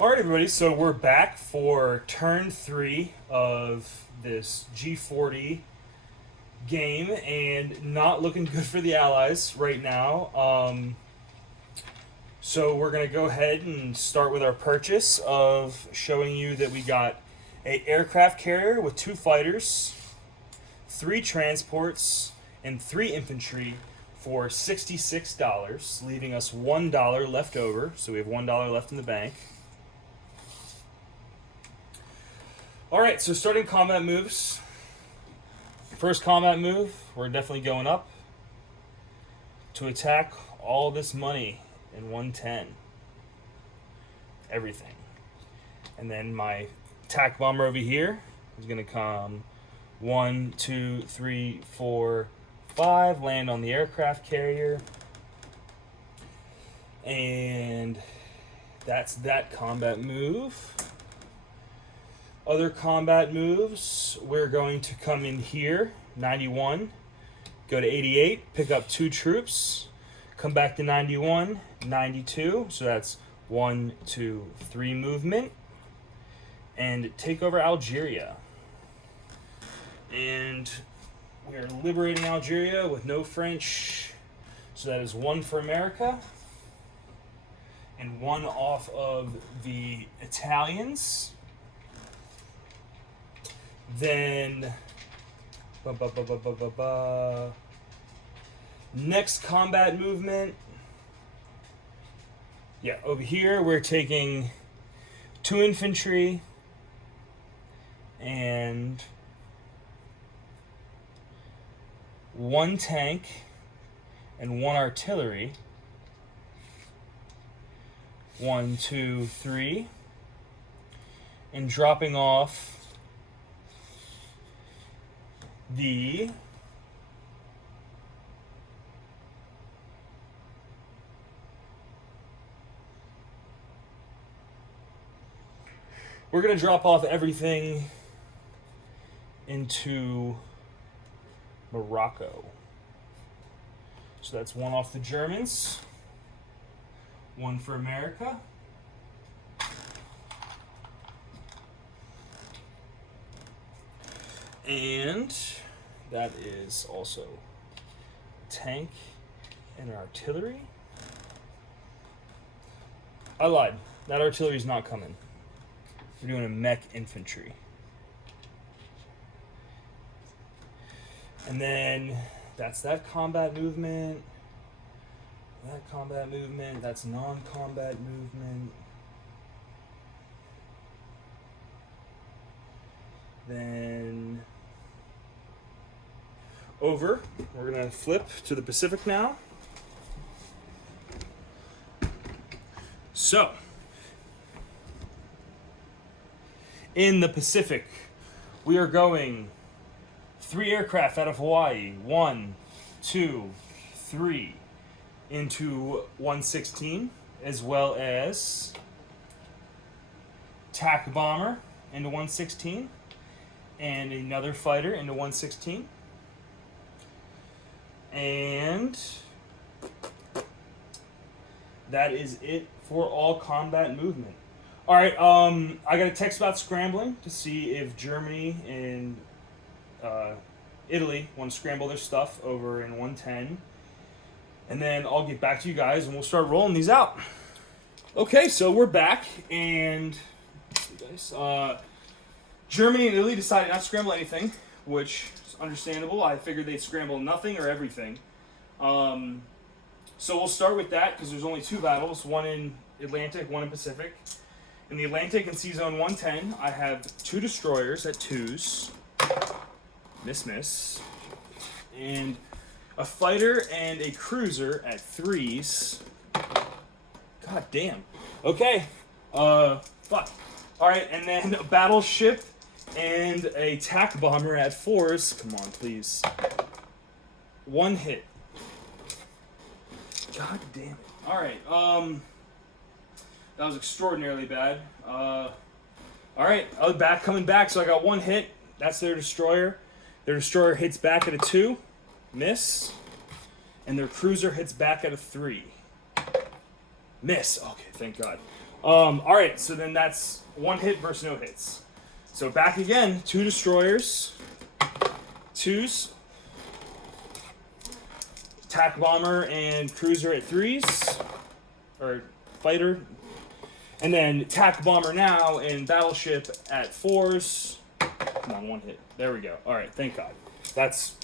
Alright everybody, so we're back for turn 3 of this G40 game, and not looking good for the Allies right now. So we're going to go ahead and start with our purchase of showing you that we got a aircraft carrier with 2 fighters, 3 transports, and 3 infantry for $66, leaving us $1 left over. So we have $1 left in the bank. Alright, so starting combat moves. First combat move, we're definitely going up to attack all this money in 110. Everything. And then my attack bomber over here is going to come 1, 2, 3, 4, 5, land on the aircraft carrier. And that's that combat move. Other combat moves, we're going to come in here, 91, go to 88, pick up 2 troops, come back to 91, 92, so that's 1, 2, 3 movement, and take over Algeria. And we are liberating Algeria with no French, so that is 1 for America, and 1 off of the Italians. Then, next combat movement. Yeah, over here we're taking 2 infantry and 1 tank and 1 artillery. 1, 2, 3. And dropping off we're going to drop off everything into Morocco. So that's 1 off the Germans, 1 for America. And that is also a tank and an artillery. I lied. That artillery is not coming. We're doing a mech infantry. And then that's that combat movement. That combat movement. That's non-combat movement. Then over, we're going to flip to the Pacific now. So, in the Pacific, we are going 3 aircraft out of Hawaii. 1, 2, 3 into 116, as well as TAC bomber into 116. And another fighter into 116. And that is it for all combat movement. Alright, I got a text about scrambling to see if Germany and Italy want to scramble their stuff over in 110. And then I'll get back to you guys and we'll start rolling these out. Okay, so we're back, and let's see, guys. Germany and Italy decided not to scramble anything, which is understandable. I figured they'd scramble nothing or everything. So we'll start with that because there's only 2 battles, 1 in Atlantic, 1 in Pacific. In the Atlantic and Sea Zone 110, I have 2 destroyers at 2s. Miss. And a fighter and a cruiser at 3s. God damn. Okay. Fuck. Alright, and then a battleship and a TAC bomber at 4s. Come on, please. 1 hit. God damn it. Alright, that was extraordinarily bad. Alright, coming back, so I got 1 hit. That's their destroyer. Their destroyer hits back at a 2. Miss. And their cruiser hits back at a 3. Miss. Okay, thank God. All right, so then that's one hit versus no hits. So back again, 2 destroyers, 2s, attack bomber and cruiser at 3s, or fighter, and then attack bomber now and battleship at 4s. Come on, one hit. There we go. All right, thank God. That's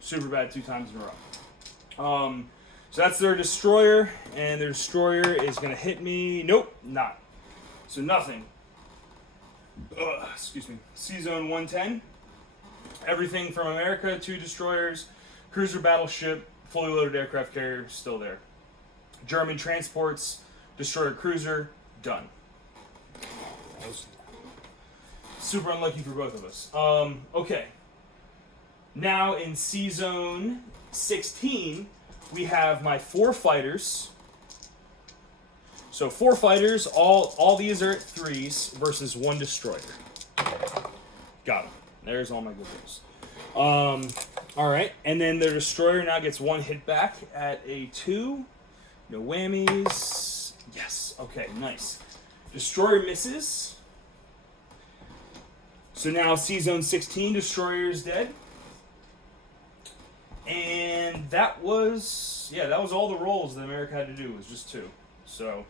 super bad 2 times in a row. So that's their destroyer, and their destroyer is going to hit me. Nope, not. So nothing. Excuse me. Season 110. Everything from America, 2 destroyers, cruiser battleship, fully loaded aircraft carrier, still there. German transports, destroyer cruiser, done. That was super unlucky for both of us. Okay. Now in Season 16, we have my 4 fighters. So 4 fighters, all these are at 3s versus 1 destroyer. Got him. There's all my good rolls. All right, and then the destroyer now gets 1 hit back at a 2. No whammies. Yes. Okay. Nice. Destroyer misses. So now Season 16, destroyer is dead. And that was all the rolls that America had to do, was just 2. So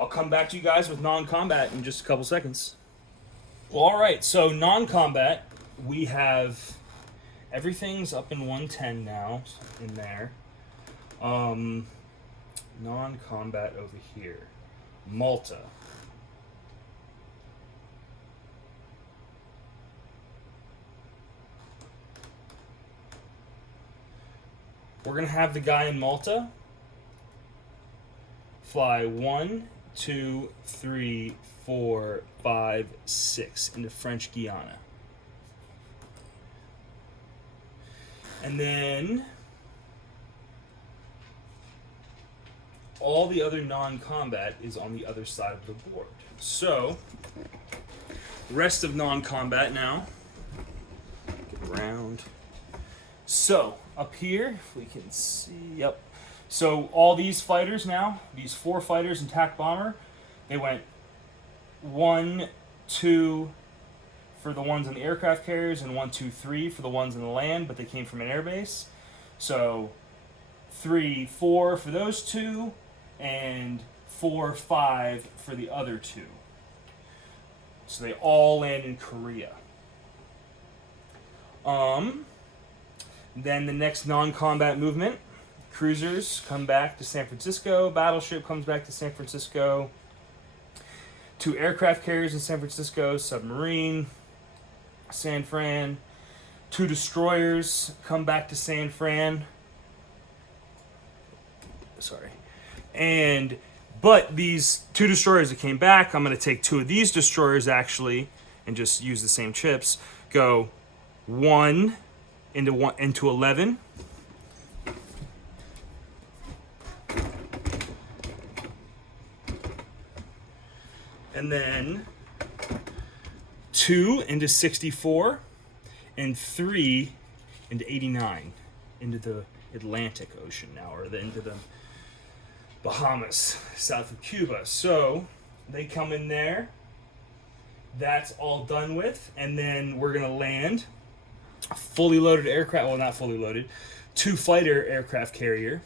I'll come back to you guys with non-combat in just a couple seconds. Well, all right, so non-combat, we have everything's up in 110 now in there. Non-combat over here. Malta. We're going to have the guy in Malta fly 1, 2, 3, 4, 5, 6 into French Guiana. And then all the other non-combat is on the other side of the board. So, rest of non-combat now. Get around. So, up here, if we can see, yep. So all these fighters now, these 4 fighters and attack bomber, they went 1, 2 for the ones on the aircraft carriers and 1, 2, 3 for the ones on the land, but they came from an airbase. So 3, 4 for those 2, and 4, 5 for the other 2. So they all land in Korea. Then the next non-combat movement, cruisers come back to San Francisco, battleship comes back to San Francisco, 2 aircraft carriers in San Francisco, submarine, San Fran, 2 destroyers come back to San Fran. Sorry. But these 2 destroyers that came back, I'm going to take 2 of these destroyers actually and just use the same chips. Go 1 into 11. And then 2 into 64 and 3 into 89 into the Atlantic Ocean now, or into the Bahamas, south of Cuba. So they come in there. That's all done with. And then we're going to land a fully loaded aircraft, well, not fully loaded, 2 fighter aircraft carrier,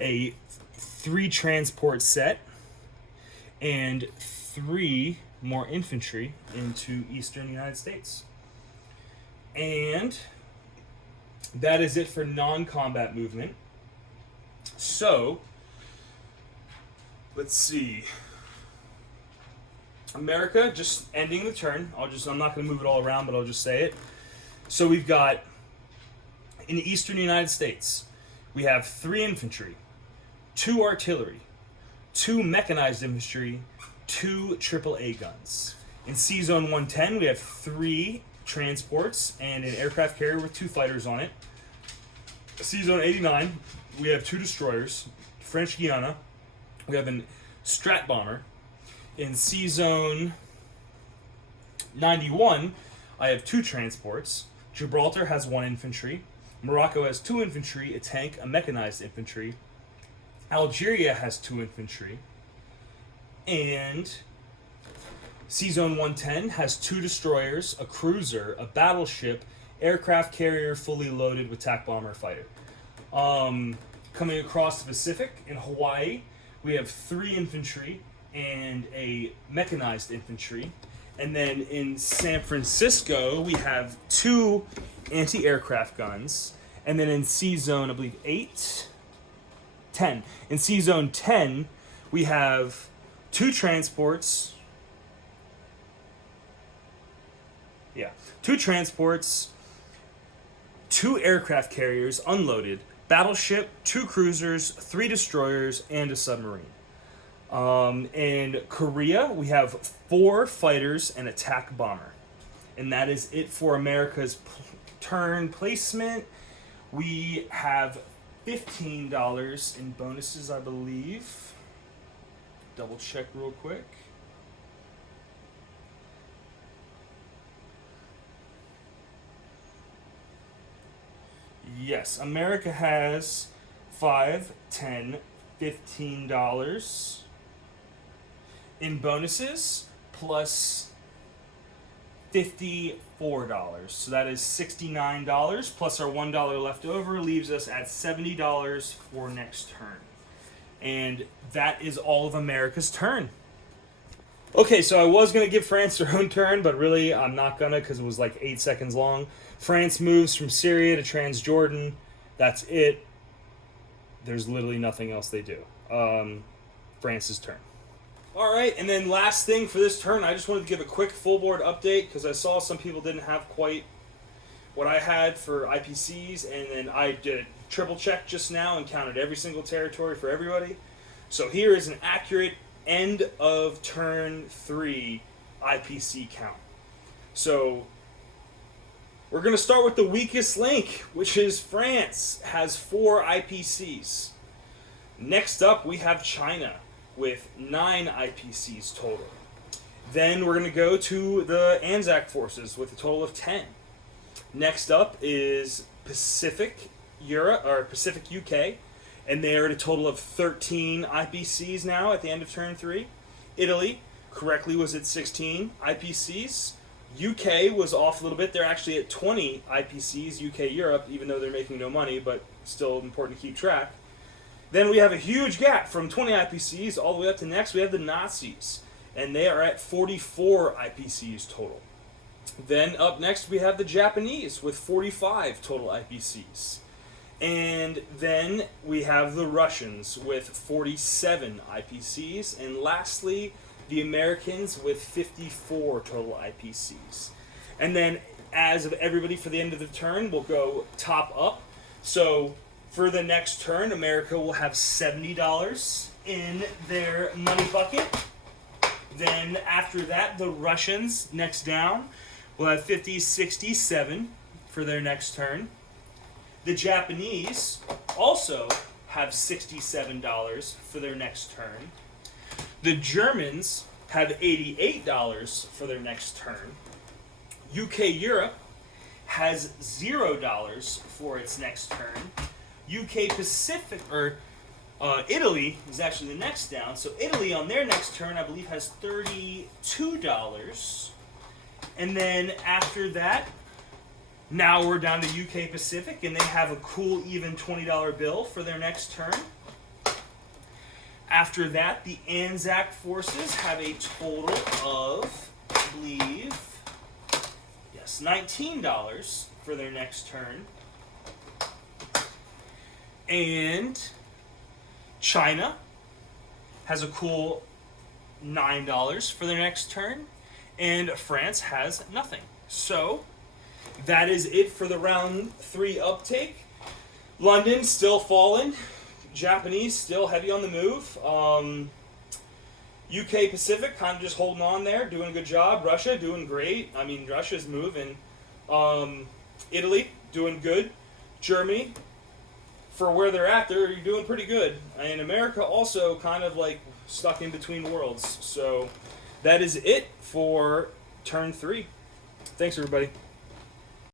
a 3 transport set, and 3 more infantry into eastern United States. And that is it for non-combat movement. So, let's see. America, just ending the turn. I'm not going to move it all around, but I'll just say it. So we've got, in the eastern United States, we have 3 infantry, 2 artillery, 2 mechanized infantry, 2 AAA guns. In Season 110, we have 3 transports and an aircraft carrier with 2 fighters on it. Season 89, we have 2 destroyers, French Guiana. We have a Strat bomber. In Season 91, I have 2 transports. Gibraltar has 1 infantry. Morocco has 2 infantry, a tank, a mechanized infantry. Algeria has 2 infantry. And Season 110 has 2 destroyers, a cruiser, a battleship, aircraft carrier fully loaded with TAC bomber fighter. Coming across the Pacific in Hawaii, we have 3 infantry and a mechanized infantry. And then in San Francisco, we have 2 anti-aircraft guns. And then in C-Zone, I believe 10. In C-Zone 10, we have 2 transports. 2 transports, 2 aircraft carriers unloaded, battleship, 2 cruisers, 3 destroyers, and a submarine. In Korea, we have 4 fighters and a TAC bomber. And that is it for America's turn placement. We have $15 in bonuses, I believe. Double check real quick. Yes, America has $5, $10, $15 in bonuses plus $54. So that is $69 plus our $1 left over leaves us at $70 for next turn. And that is all of America's turn. Okay, so I was going to give France their own turn, but really I'm not going to because it was like 8 seconds long. France moves from Syria to Transjordan. That's it. There's literally nothing else they do. France's turn. All right, and then last thing for this turn, I just wanted to give a quick full board update because I saw some people didn't have quite what I had for IPCs, and then I did a triple check just now and counted every single territory for everybody. So here is an accurate end of turn 3 IPC count. So we're going to start with the weakest link, which is France, has 4 IPCs. Next up, we have China with 9 IPCs total. Then we're going to go to the Anzac forces with a total of 10. Next up is Pacific Europe or Pacific UK, and they're at a total of 13 IPCs now at the end of turn 3. Italy correctly was at 16 IPCs. UK was off a little bit. They're actually at 20 IPCs, UK Europe, even though they're making no money, but still important to keep track. Then we have a huge gap from 20 IPCs all the way up to next. We have the Nazis, and they are at 44 IPCs total. Then up next we have the Japanese with 45 total IPCs. And then we have the Russians with 47 IPCs. And lastly, the Americans with 54 total IPCs. And then as of everybody for the end of the turn, we'll go top up. So for the next turn, America will have $70 in their money bucket. Then after that, the Russians, next down, will have 50, 67 for their next turn. The Japanese also have $67 for their next turn. The Germans have $88 for their next turn. UK Europe has $0 for its next turn. UK Pacific, or Italy is actually the next down. So Italy on their next turn, I believe, has $32. And then after that, now we're down to UK Pacific, and they have a cool even $20 bill for their next turn. After that, the Anzac forces have a total of, I believe, yes, $19 for their next turn. And China has a cool $9 for their next turn. And France has nothing. So that is it for the round 3 uptake. London still falling. Japanese still heavy on the move. UK Pacific kind of just holding on there, doing a good job. Russia doing great. I mean, Russia's moving. Italy doing good. Germany, for where they're at, they're doing pretty good. And America also kind of like stuck in between worlds. So that is it for turn 3. Thanks, everybody.